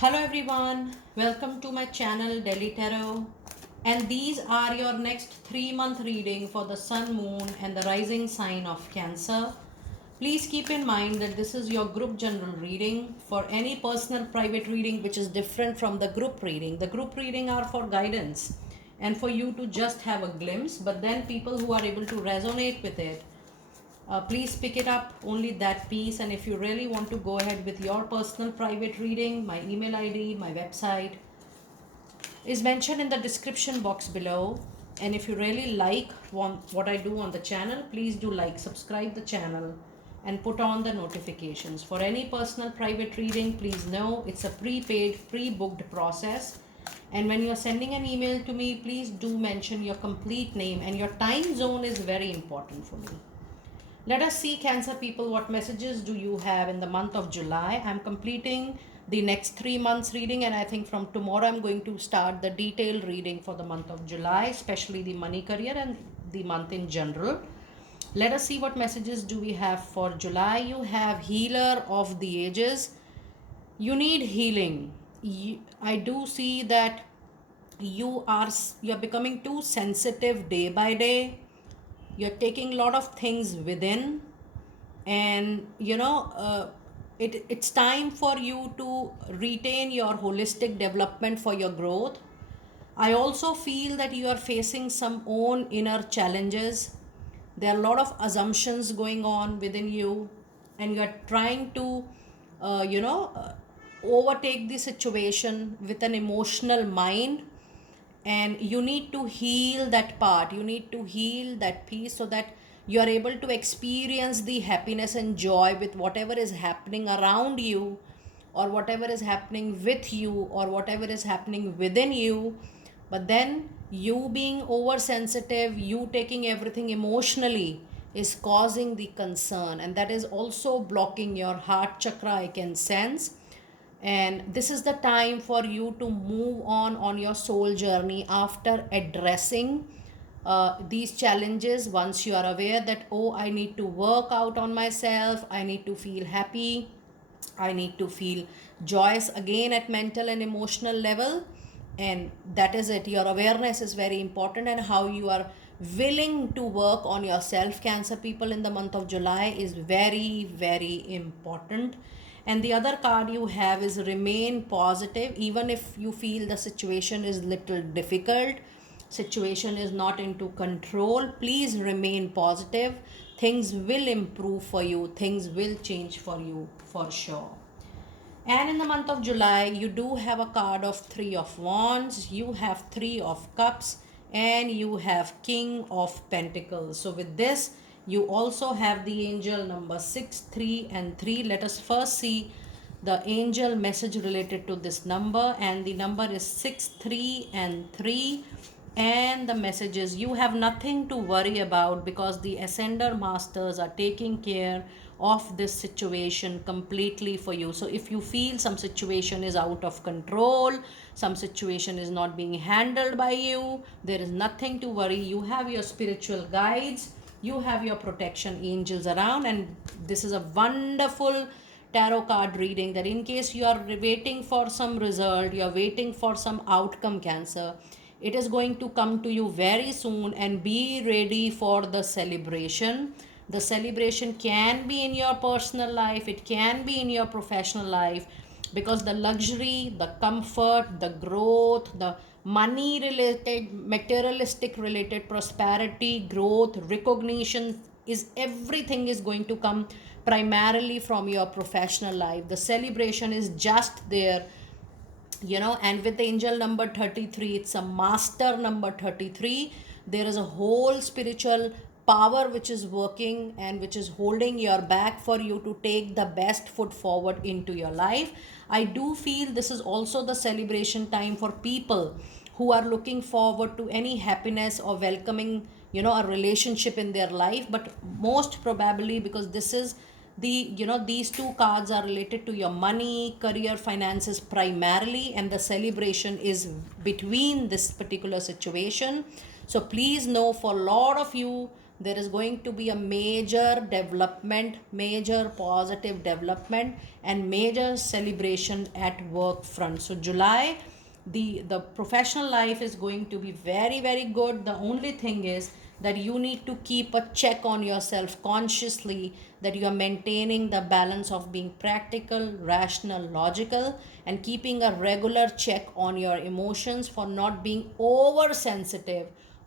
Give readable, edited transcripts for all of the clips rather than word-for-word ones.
Hello everyone, welcome to my channel Delhi Tarot, and these are your next 3 month reading for the Sun, Moon and the rising sign of Cancer. Please keep in mind that this is your group general reading. For any personal private reading which is different from the group reading, the group reading are for guidance and for you to just have a glimpse, but then people who are able to resonate with it, please pick it up only that piece. And if you really want to go ahead with your personal private reading, my email id, my website is mentioned in the description box below. And if you really like what I do on the channel, please do like, subscribe the channel and put on the notifications. For any personal private reading, please know it's a prepaid, pre-booked process. And when you're sending an email to me, please do mention your complete name, and your time zone is very important for me. Let us see, Cancer people, what messages do you have in the month of July. I'm completing the next 3 months reading, and I think from tomorrow I'm going to start the detailed reading for the month of July, especially the money, career, and the month in general. Let us see what messages do we have for July. You have Healer of the Ages. You need healing. I do see that you're becoming too sensitive day by day. You're taking a lot of things within, and it's time for you to retain your holistic development for your growth. I also feel that you are facing some own inner challenges. There are a lot of assumptions going on within you, and you are trying to uh, you know uh, overtake the situation with an emotional mind. And you need to heal that part, you need to heal that piece, so that you are able to experience the happiness and joy with whatever is happening around you, or whatever is happening with you, or whatever is happening within you. But then you being oversensitive, you taking everything emotionally, is causing the concern, and that is also blocking your heart chakra, I can sense. And this is the time for you to move on your soul journey after addressing these challenges. Once you are aware that, oh, I need to work out on myself, I need to feel happy, I need to feel joyous again at mental and emotional level. And that is it, your awareness is very important, and how you are willing to work on yourself, Cancer people, in the month of July is very, very important. And the other card you have is remain positive. Even if you feel the situation is little difficult, situation is not into control, please remain positive. Things will improve for you, things will change for you for sure. And in the month of July, you do have a card of Three of Wands, you have Three of Cups, and you have King of Pentacles. So with this, you also have the angel number 6, 3, and 3. Let us first see the angel message related to this number, and the number is 6, 3, and 3. And the message is, you have nothing to worry about, because the ascender masters are taking care of this situation completely for you. So if you feel some situation is out of control, some situation is not being handled by you, there is nothing to worry. You have your spiritual guides, you have your protection angels around. And this is a wonderful tarot card reading, that in case you are waiting for some result, you are waiting for some outcome, Cancer, it is going to come to you very soon. And be ready for the celebration. The celebration can be in your personal life, it can be in your professional life, because the luxury, the comfort, the growth, the money related, materialistic related prosperity, growth, recognition, is everything is going to come primarily from your professional life. The celebration is just there, and with the angel number 33, it's a master number 33. There is a whole spiritual power which is working and which is holding your back for you to take the best foot forward into your life. I do feel this is also the celebration time for people who are looking forward to any happiness or welcoming, a relationship in their life. But most probably, because this is these two cards are related to your money, career, finances primarily, and the celebration is between this particular situation. So please know, for a lot of you, There is going to be a major development, major positive development, and major celebration at work front. So July, the professional life is going to be very, very good. The only thing is that you need to keep a check on yourself consciously, that you are maintaining the balance of being practical, rational, logical, and keeping a regular check on your emotions, for not being oversensitive,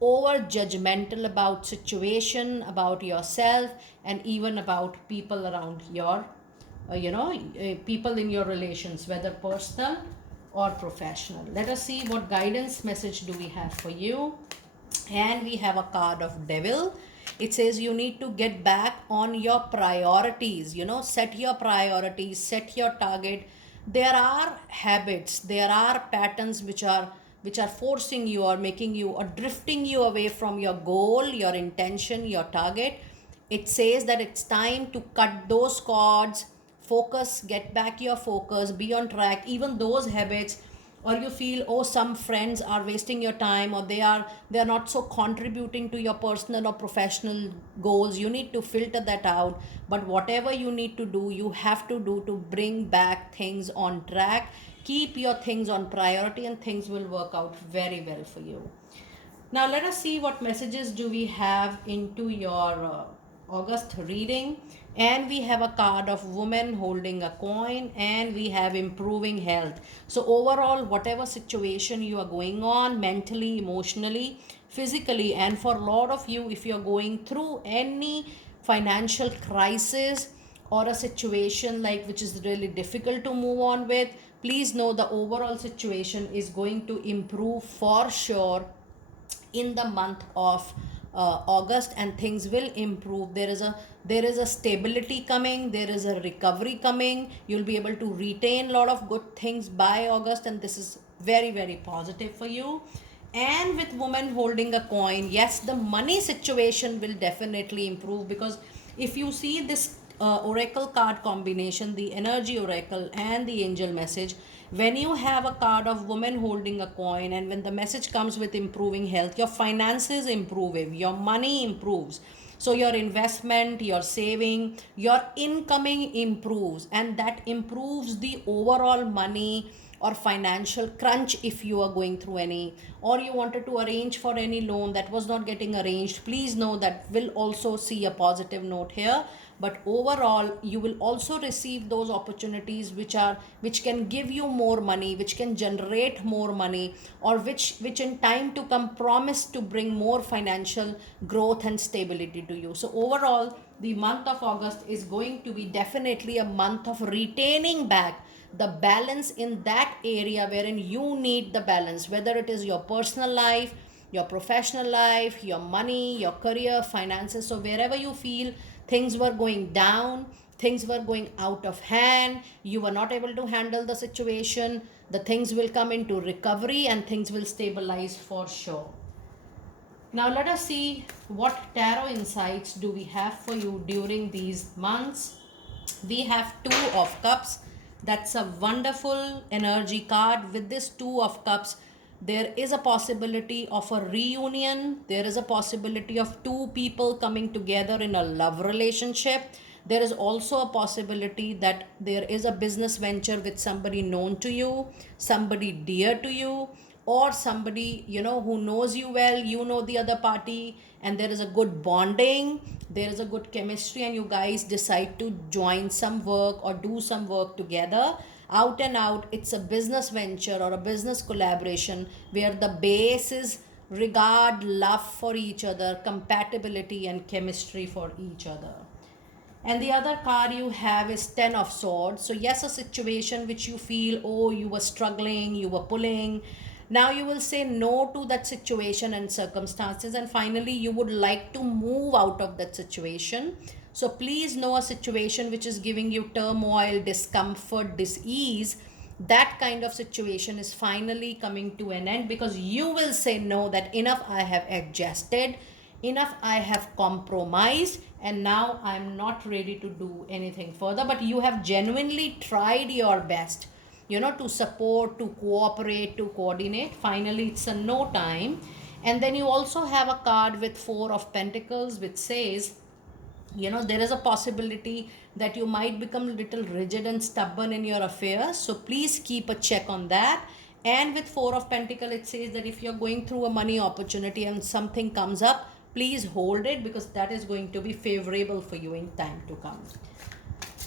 over judgmental about situation, about yourself, and even about people around your people in your relations, whether personal or professional. Let us see what guidance message do we have for you. And we have a card of devil. It says you need to get back on your priorities, set your priorities, set your target. There are habits, there are patterns which are forcing you or making you or drifting you away from your goal, your intention, your target. It says that it's time to cut those cords, focus, get back your focus, be on track. Even those habits, or you feel, oh, some friends are wasting your time, or they are not so contributing to your personal or professional goals, you need to filter that out. But whatever you need to do, you have to do to bring back things on track. Keep your things on priority and things will work out very well for you. Now let us see what messages do we have into your August reading. And we have a card of woman holding a coin, and we have improving health. So overall, whatever situation you are going on mentally, emotionally, physically, and for a lot of you, if you're going through any financial crisis or a situation like which is really difficult to move on with, please know the overall situation is going to improve for sure in the month of August, and things will improve. There is a stability coming, there is a recovery coming. You'll be able to retain a lot of good things by August, and this is very, very positive for you. And with woman holding a coin, yes, the money situation will definitely improve, because if you see this oracle card combination, the energy oracle and the angel message, when you have a card of woman holding a coin, and when the message comes with improving health, your finances improve, your money improves. So your investment, your saving, your incoming improves, and that improves the overall money or financial crunch. If you are going through any, or you wanted to arrange for any loan that was not getting arranged, please know that will also see a positive note here. But overall, you will also receive those opportunities which can give you more money, which can generate more money, or which in time to come promise to bring more financial growth and stability to you. So overall, the month of August is going to be definitely a month of retaining back the balance in that area wherein you need the balance, whether it is your personal life, your professional life, your money, your career, finances. So wherever you feel things were going down, things were going out of hand, you were not able to handle the situation, the things will come into recovery and things will stabilize for sure. Now let us see what tarot insights do we have for you during these months. We have Two of Cups. That's a wonderful energy card. With this Two of Cups, there is a possibility of a reunion. There is a possibility of two people coming together in a love relationship. There is also a possibility that there is a business venture with somebody known to you, somebody dear to you, or somebody who knows you well, the other party, and there is a good bonding, there is a good chemistry, and you guys decide to join some work or do some work together. Out and out, it's a business venture or a business collaboration where the base is regard, love for each other, compatibility and chemistry for each other. And the other card you have is Ten of Swords. So yes, a situation which you feel, oh, you were struggling, you were pulling. Now you will say no to that situation and circumstances, and finally you would like to move out of that situation. So please know, a situation which is giving you turmoil, discomfort, dis-ease, that kind of situation is finally coming to an end, because you will say no, that enough, I have adjusted, enough, I have compromised, and now I'm not ready to do anything further. But you have genuinely tried your best, to support, to cooperate, to coordinate. Finally, it's a no time. And then you also have a card with Four of Pentacles, which says, there is a possibility that you might become a little rigid and stubborn in your affairs, so please keep a check on that. And with Four of Pentacle, it says that if you're going through a money opportunity and something comes up, please hold it, because that is going to be favorable for you in time to come.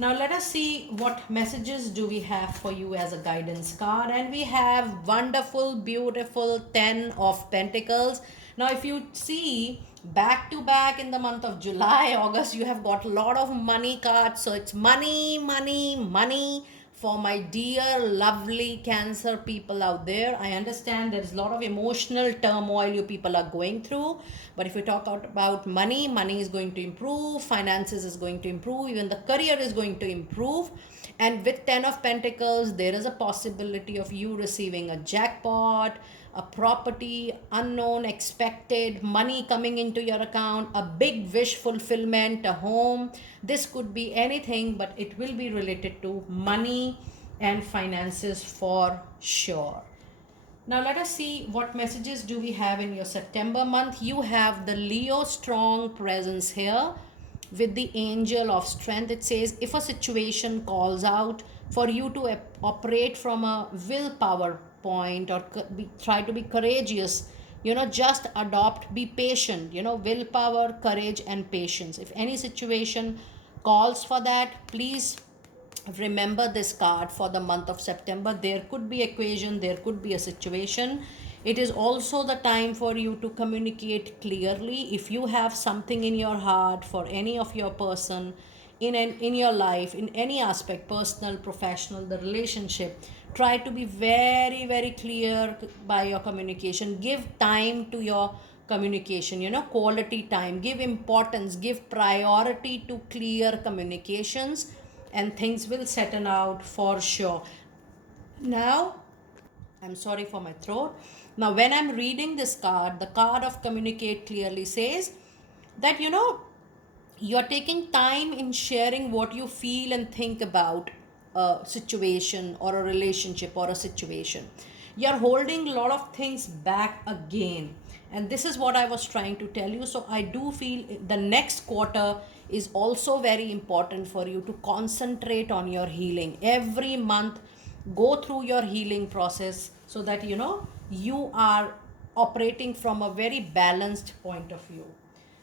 Now let us see what messages do we have for you as a guidance card. And we have wonderful, beautiful 10 of Pentacles. Now if you see back to back in the month of July, August, you have got a lot of money cards. So it's money, money, money for my dear lovely Cancer people out there. I understand there is a lot of emotional turmoil you people are going through, but if you talk about money, money is going to improve, finances is going to improve, even the career is going to improve. And with 10 of Pentacles, there is a possibility of you receiving a jackpot, a property, unknown, expected, money coming into your account, a big wish fulfillment, a home. This could be anything, but it will be related to money and finances for sure. Now let us see what messages do we have in your September month. You have the Leo strong presence here with the Angel of Strength. It says if a situation calls out for you to operate from a willpower point, or try to be courageous, just adopt, be patient, willpower, courage and patience. If any situation calls for that, please remember this card for the month of September. There could be equation, there could be a situation. It is also the time for you to communicate clearly. If you have something in your heart for any of your person in your life, in any aspect, personal, professional, the relationship, try to be very, very clear by your communication. Give time to your communication, quality time. Give importance, give priority to clear communications, and things will settle out for sure. Now, I'm sorry for my throat. Now, when I'm reading this card, the card of communicate clearly says that, you're taking time in sharing what you feel and think about a situation or a relationship or a situation. You're holding a lot of things back again. And this is what I was trying to tell you. So I do feel the next quarter is also very important for you to concentrate on your healing. Every month, go through your healing process so that you are operating from a very balanced point of view.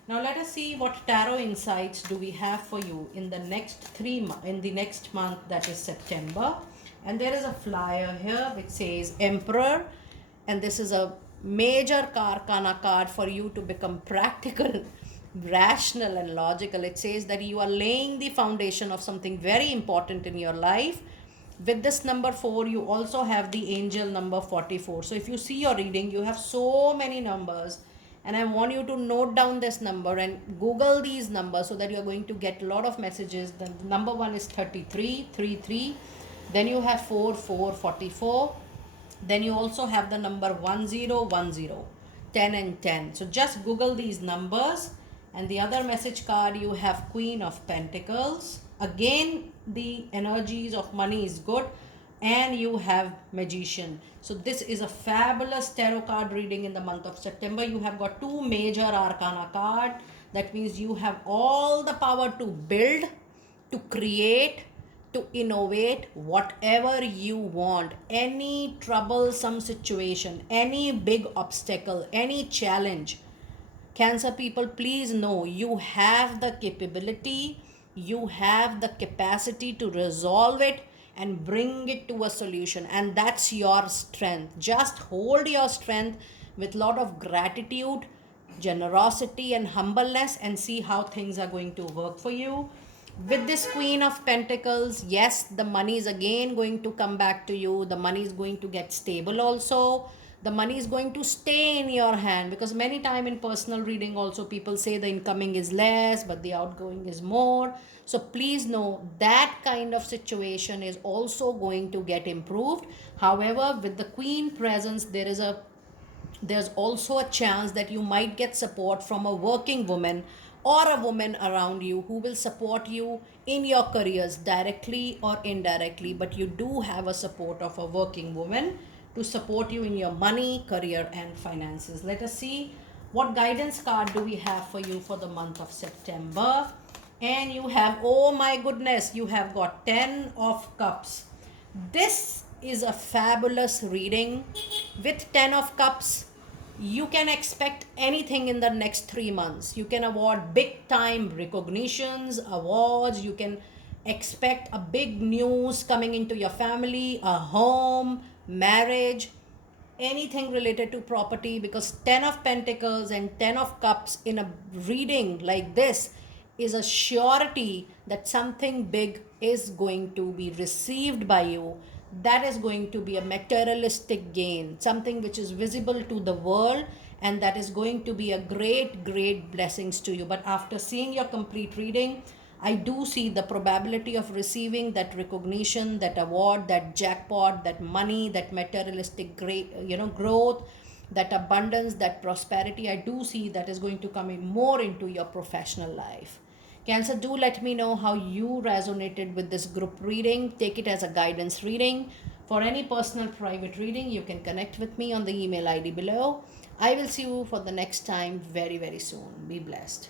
Now let us see what tarot insights do we have for you in the next month, that is September. And there is a flyer here which says Emperor, and this is a major arcana card for you to become practical, rational and logical. It says that you are laying the foundation of something very important in your life. With this number 4, you also have the angel number 44. So if you see your reading, you have so many numbers, and I want you to note down this number and Google these numbers so that you're going to get a lot of messages. The number 1 is 33, 33. Then you have 4, 4, 44. Then you also have the number 1010, 10 and 10. So just Google these numbers. And the other message card, you have Queen of Pentacles. Again, the energies of money is good. And you have Magician. So this is a fabulous tarot card reading in the month of September. You have got 2 major arcana card. That means you have all the power to build, to create, to innovate whatever you want. Any troublesome situation, any big obstacle, any challenge, Cancer people, please know you have the capability, you have the capacity to resolve it and bring it to a solution, and that's your strength. Just hold your strength with lot of gratitude, generosity and humbleness, and see how things are going to work for you. With this Queen of Pentacles, yes, the money is again going to come back to you. The money is going to get stable also. The money is going to stay in your hand, because many time in personal reading also people say the incoming is less but the outgoing is more. So please know that kind of situation is also going to get improved. However, with the Queen presence, there's also a chance that you might get support from a working woman or a woman around you who will support you in your careers directly or indirectly, but you do have a support of a working woman to support you in your money, career, and finances. Let us see what guidance card do we have for you for the month of September. And you have, oh my goodness, you have got 10 of cups. This is a fabulous reading. With 10 of cups, you can expect anything in the next 3 months. You can award big time recognitions, awards. You can expect a big news coming into your family, a home, marriage, anything related to property, because 10 of pentacles and 10 of cups in a reading like this is a surety that something big is going to be received by you. That is going to be a materialistic gain, something which is visible to the world, and that is going to be a great blessings to you. But after seeing your complete reading, I do see the probability of receiving that recognition, that award, that jackpot, that money, that materialistic great, growth, that abundance, that prosperity. I do see that is going to come in more into your professional life. Cancer, do let me know how you resonated with this group reading. Take it as a guidance reading. For any personal private reading, you can connect with me on the email ID below. I will see you for the next time very soon. Be blessed.